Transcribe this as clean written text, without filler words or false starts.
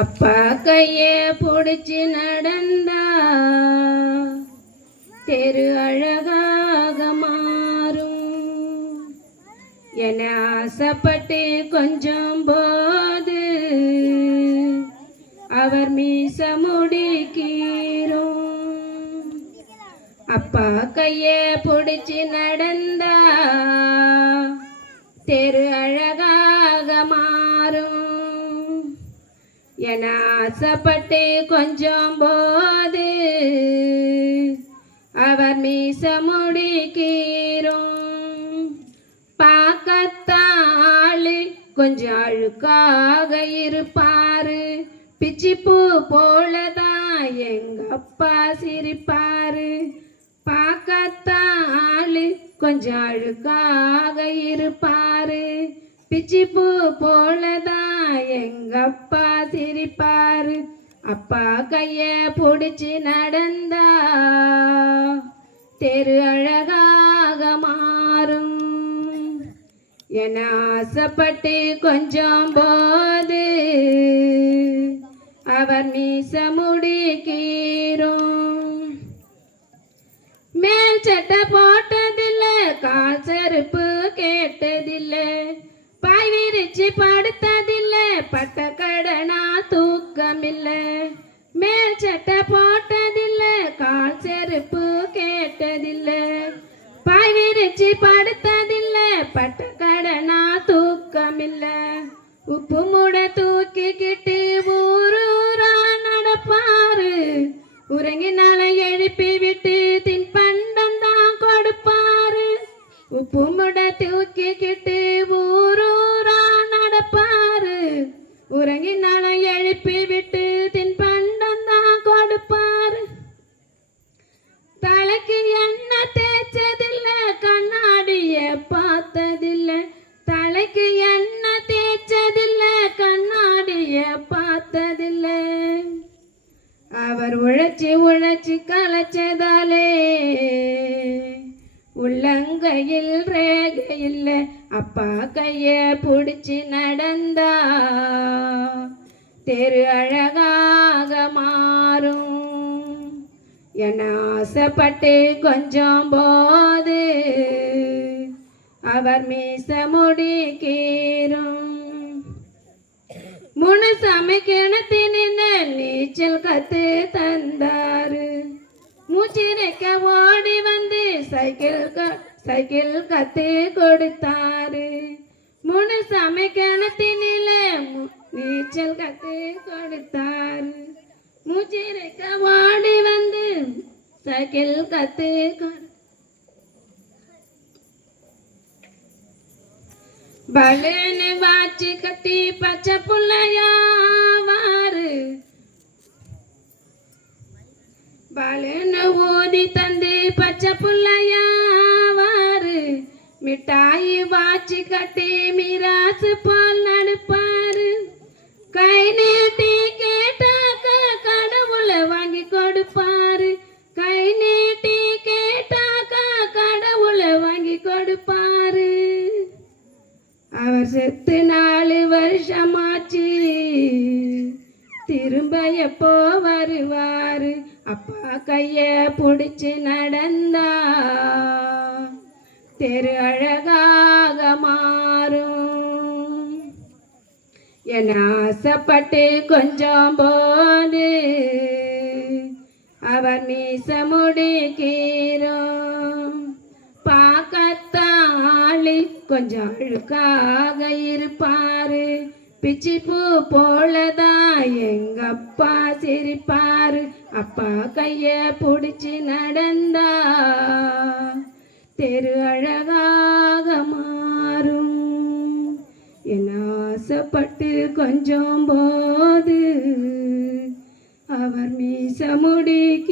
அப்பா கையே பிடிச்சி நடந்தா தெரு அழகாக மாறும். என ஆசைப்பட்டு கொஞ்சம் போது அவர் மீச முடிக்கீரும். அப்பா கையே பிடிச்சி நடந்தா தெரு அழகாக மாறும். என ஆசைப்பட்டு கொஞ்சம் போது அவர் மீச முடிக்கீரும். பார்க்கத்தாளு கொஞ்சம் அழுக்காக இருப்பாரு. பிச்சிப்பூ போலதான் எங்க அப்பா சிரிப்பாரு. பார்க்கத்தாளு கொஞ்சம் அழுக்காக இருப்பாரு. பிச்சிப்பூ போலதான் எங்க அப்பா சிரிப்பாரு. அப்பா கைய பிடிச்சி நடந்தா தெரு அழகாக மாறும். என ஆசைப்பட்டு கொஞ்சம் போது அவர் மீச முடிக்கீரும். மேல் சட்டை போட்டதில்லை, கால் செருப்பு கேட்டதில்லை, பாய் விரிச்சு படுத்ததில்லை, பட்ட கடனா தூக்கமில்லை. மேல் சட்டை போட்டதில்லை, கால் செருப்பு கேட்டதில்லை, பாய் விரிச்சு படுத்ததில்லை, பட்ட கடனா தூக்கமில்லை. உப்பு மூட தூக்கிக்கிட்டு ஊரூரா நடப்பாரு. உறங்கினால எழுப்பி விட்டு தின்பண்டம் தான் கொடுப்பாரு. உப்பு மூட தூக்கிக்கிட்டு ஊரூரா நடப்பாரு. உறங்கினால எழுப்பி விட்டு தின்பண்டம் தான் கொடுப்பாரு. தலைக்கு எண்ணெய் தேய்ச்சதில்லை, கண்ணாடிய பார்த்ததில்லை. தலைக்கு எண்ணெய் தேய்ச்சதில்லை, கண்ணாடிய பார்த்ததில்லை. அவர் உழைச்சி உழைச்சி கலைச்சதாலே உள்ளங்கையில் ரேகை இல்லை. அப்பா கைய பிடிச்சி நடந்தா தெரு அழகாக மாறும். என ஆசைப்பட்டு கொஞ்சம் போது அவர் மீச முடிக்கீரும். முனு சமைக்கிணத்தின நீச்சல் கத்து தந்தாரு. மூச்சிரைக்க ஓடி வந்து சைக்கிள் கத்து கொடுத்தாரு. முனு சமைக்கிணத்தினில நீச்சல் கத்து கொடுத்தாரு. மூச்சிரைக்க ஓடி வந்து சைக்கிள் கத்து பலூனு வாச்சி கட்டி பச்சை புள்ளையாவாரு. பலூனு ஊதி தந்து பச்சை புள்ளையாவாரு. மிட்டாயி வாச்சி கட்டி மிராசு போல் நடுப்பாரு. கை நீட்டி கேட்டாக்க கடவுளை வாங்கி கொடுப்பாரு. கை நீட்டி கேட்டாக்க கடவுளை வாங்கி கொடுப்பாரு. அவர் செத்து 4 வருஷமாச்சு, திரும்ப எப்போ வருவாரு. அப்பா கைய பிடிச்சி நடந்தா தெரு அழகாக மாறும். என ஆசைப்பட்டு கொஞ்சம் போது அவர் மீச முடிக்கீரும். பார்க்கத்தாளி கொஞ்சம் அழுக்காக இருப்பாரு. பிச்சிப்பூ போலதான் எங்க அப்பா சிரிப்பாரு. அப்பா கைய பிடிச்சி நடந்தா தெரு அழகாக மாறும். என ஆசைப்பட்டு கொஞ்சம் போது அவர் மீச முடிக்க